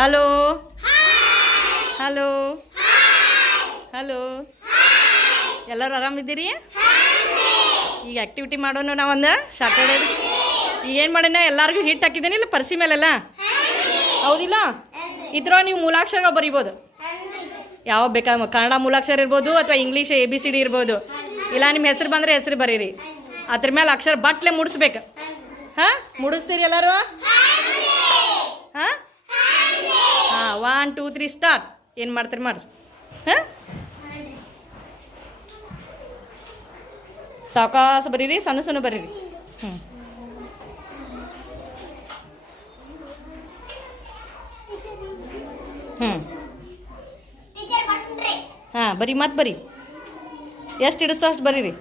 Hello hello hello ಎಲ್ಲರೂ ಆರಾಮಿದ್ದೀರಿ? ಈಗ activity ಮಾಡೋಣ ನಾವೊಂದು ಸಾಟರ್ಡೇ. ಈಗ ಏನು ಮಾಡೋಣ, ಎಲ್ಲರಿಗೂ ಹಿಟ್ ಹಾಕಿದ್ದೇನೆ ಇಲ್ಲ ಪರ್ಸಿ ಮೇಲೆಲ್ಲ, ಹೌದಿಲ್ಲ? ಇದ್ರ ನೀವು ಮೂಲಾಕ್ಷರಗಳು ಬರಿಬೋದು. ಯಾವ ಬೇಕಾ, ಕನ್ನಡ ಮೂಲಾಕ್ಷರ ಇರ್ಬೋದು ಅಥವಾ ಇಂಗ್ಲೀಷ್ ABCD ಇರ್ಬೋದು. ಇಲ್ಲ ನಿಮ್ಮ ಹೆಸರು ಬಂದರೆ ಹೆಸರು ಬರೀರಿ, ಅದ್ರ ಮೇಲೆ ಅಕ್ಷರ ಬಟ್ಲೆ ಮುಡಿಸ್ಬೇಕು. ಹಾಂ, ಮುಡಿಸ್ತೀರಿ ಎಲ್ಲರೂ? ಹಾಂ ಹಾಂ, 1 2 3 ಸ್ಟಾರ್ಟ್. ಏನು ಮಾಡ್ತೀರಿ ಮಾಡ್ರಿ. ಹಾಂ, ಸಾವಕಾಶ ಬರೀರಿ, ಸಣ್ಣ ಸಣ್ಣ ಬರೀರಿ. ಹ್ಞೂ ಹ್ಞೂ ಹಾಂ, ಬರೀ ಮತ್ತೆ ಬರೀ, ಎಷ್ಟು ಹಿಡಿಸ್ತೋ ಅಷ್ಟು ಬರೀರಿ.